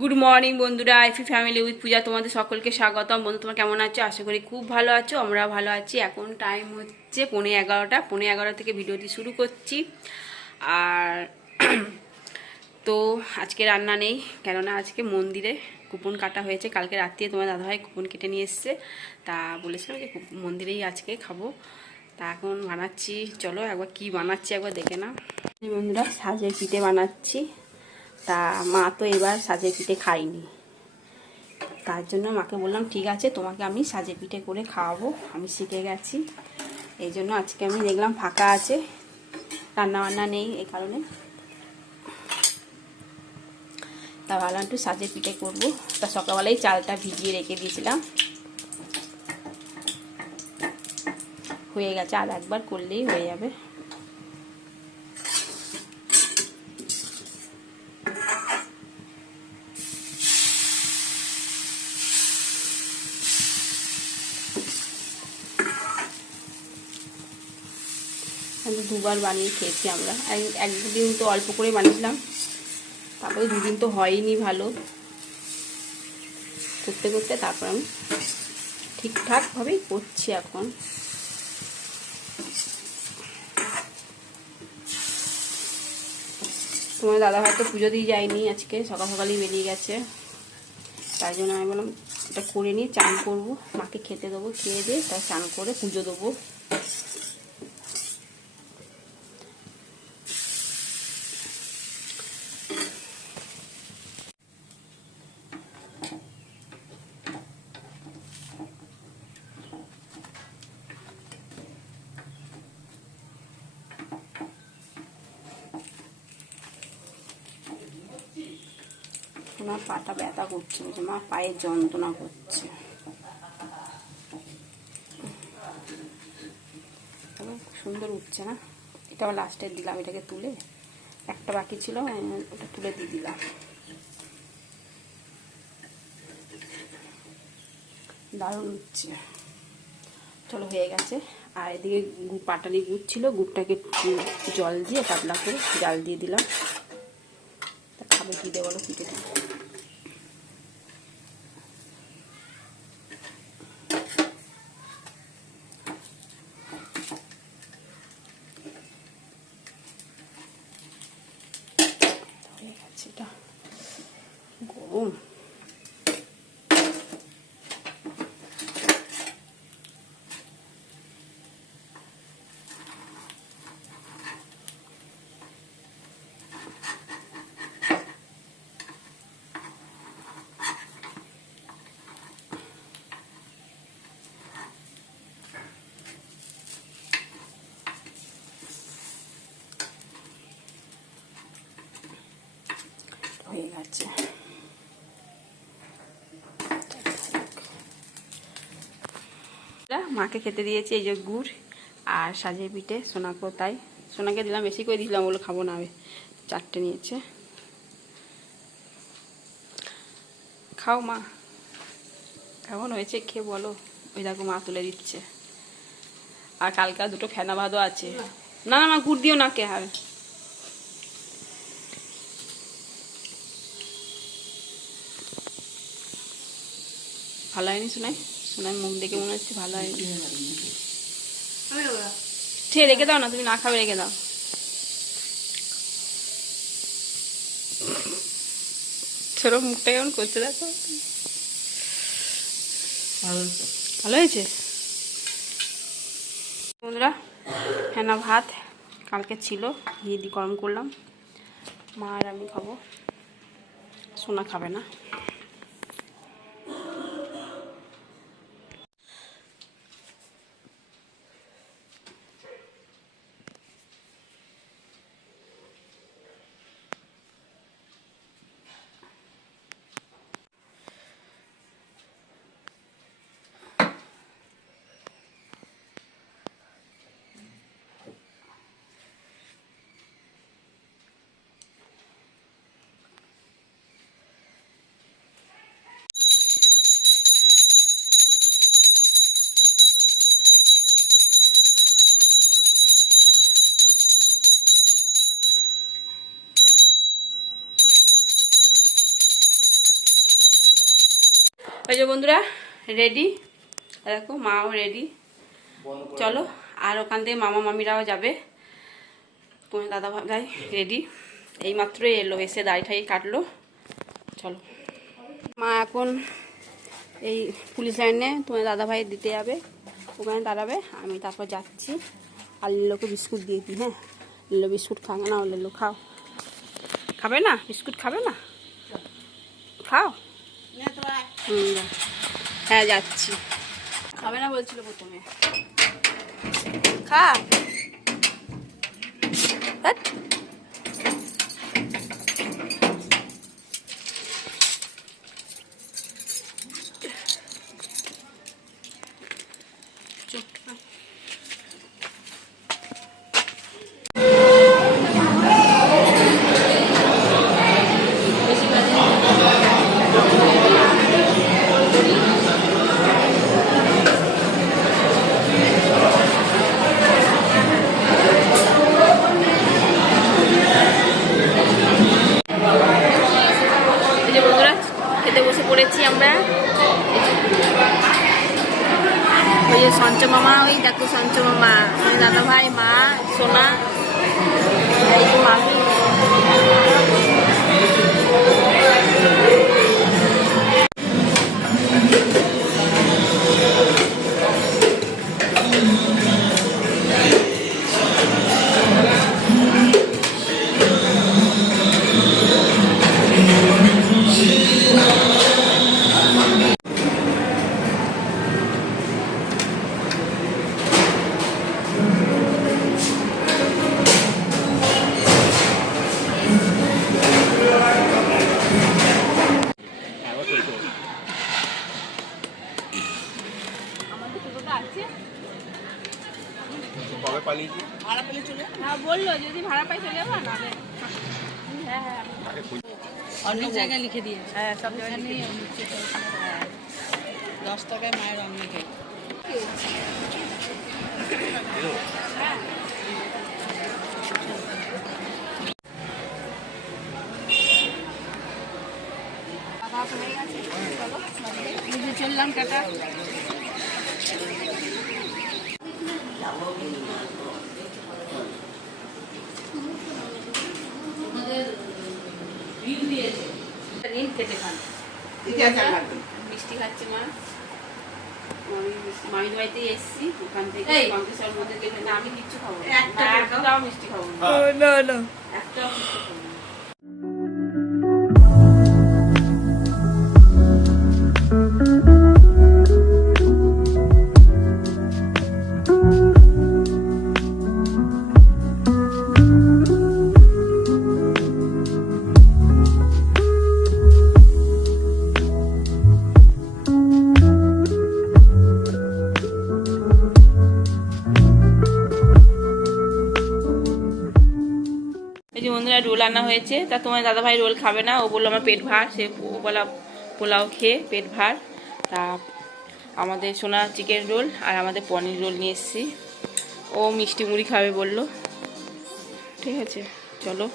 Good morning বন্ধুরা, আইফি family with পূজা তোমাদের সকলকে স্বাগতম। বন্ধু তোমরা কেমন আছো? আশা করি খুব ভালো আছো। আমরা ভালো আছি। এখন টাইম হচ্ছে 11:15। 11:15 থেকে ভিডিওটি শুরু করছি। আর তো আজকে রান্না নেই, কেননা আজকে মন্দিরে কুপন কাটা হয়েছে। কালকে রাত্রিরে তোমার দাদাভাই কুপন কেটে নিয়ে এসছে, তা বলেছিলাম যে মন্দিরেই আজকে খাবো। তা এখন বানাচ্ছি, চলো একবার কি বানাচ্ছি একবার দেখে নাও। বন্ধুরা, সাজের পিঠে বানাচ্ছি। তা মা তো এবার সাজের পিঠে খাইনি, তার জন্য মাকে বললাম ঠিক আছে, তোমাকে আমি সাজের পিঠে করে খাওয়াবো, আমি শিখে গেছি। এই জন্য আজকে আমি দেখলাম ফাঁকা আছে, রান্নাবান্না নেই, এই কারণে তা ভাবলাম একটু সাজের পিঠে করবো। তা সকালবেলায় চালটা ভিজিয়ে রেখে দিয়েছিলাম, হয়ে গেছে, আর একবার করলেই হয়ে যাবে। আমি দুবার বানিয়ে খেয়েছি আমরা। একদিন তো অল্প করে বানিয়েছিলাম, তারপরে দুদিন তো হয়নি ভালো, করতে করতে তারপর আমি ঠিকঠাকভাবেই করছি এখন। তোমার দাদা হয়তো পুজো দিয়ে যায়নি, আজকে সকাল সকালই বেরিয়ে গেছে। তাই জন্য আমি বললাম এটা করে নিয়ে চান করবো, মাকে খেতে দেবো, খেয়ে দিয়ে তাই চান করে পুজো দেবো। আমার পাটা ব্যথা করছে, মা পায়ের যন্ত্রণা করছে। সুন্দর উঠছে না, এটা আবার লাস্টে দিলাম, এটাকে তুলে একটা বাকি ছিল ওটা তুলে দিয়ে দিলাম। দারুণ উঠছে, চলো হয়ে গেছে। আর এদিকে পাটালি গুড় ছিল, গুড়টাকে জল দিয়ে পাতলা করে জাল দিয়ে দিলাম। তা খাবে কী দিয়ে বলো, পিঠে হয়ে গেছে, এটা গরম। হয়ে গেছে, মাকে খেতে দিয়েছি। এই যে গুড় আর সাজের পিঠে, সোনাকেও তাই, সোনাকে দিলাম, বেশি করে দিলাম, বলে খাবো না, হবে 4টে নিয়েছে। খাও মা, কেমন হয়েছে খেয়ে বলো। ওই দেখো মা তুলে দিচ্ছে। আর কালকে 2টো ফেনা ভাতও আছে। না না মা, গুড় দিও না, কে আর ভালো হয়নি। শোনাই শোনাই মুখ দেখে মনে হচ্ছে ভালো হয়নি। ঠিক রেখে দাও না, তুমি না খাবে রেখে দাও। ছোট মুখটা কেমন করছে দেখো। ভালো হয়েছে বন্ধুরা। ফেনা ভাত কালকে ছিল, ঘি দিয়ে গরম করলাম, মা আর আমি খাবো, সোনা খাবে না। ওই যে বন্ধুরা রেডি, দেখো মাও রেডি। চলো, আর ওখান থেকে মামা মামিরাও যাবে। তোমার দাদা ভাই রেডি, এইমাত্রই এলো, এসে দাড়ি ঠাই কাটলো। চলো, মা এখন এই পুলিশ লাইনে তোমার দাদা ভাই দিতে যাবে, ওখানে দাঁড়াবে, আমি তারপর যাচ্ছি। আর লিলোকে বিস্কুট দিয়ে দিই। হ্যাঁ, লিলো বিস্কুট খাবে না, ও লিলো খাও, খাবে না বিস্কুট, খাবে না, খাও। হ্যাঁ যাচ্ছি, খাবে না বলছিল প্রথমে, খা। পড়েছি আমরা। ওই যে সঞ্চ মামা, ওই দেখো সঞ্চ মামা, দাদা ভাই, মা, সোনা, এই মামি। বললো যদি ভাড়া পাই চলে যাবো না। হ্যাঁ হ্যাঁ, অনেক জায়গায় লিখে দিয়ে। হ্যাঁ, সব জায়গায় 10 টাকায় মায়ের রং লিখে। চললাম, টাটা। মিষ্টি খাচ্ছে মা, মামির বাড়িতে এসছি, ওখান থেকে পঞ্চাশের মধ্যে দেখে না, আমি কিচ্ছু খাবো না, একটাও মিষ্টি খাবো না, একটাও মিষ্টি খাবো না। বন্ধুরা রোল আনা হয়েছে, তা তোমার দাদাভাই রোল খাবে না, ও বললো আমার পেট ভার, সে পোলাও খেয়ে পেট ভার। তা আমাদের সোনা চিকেন রোল আর আমাদের পনির রোল নিয়ে এসেছি, ও মিষ্টি মুড়ি খাবে বললো। ঠিক আছে, চলো।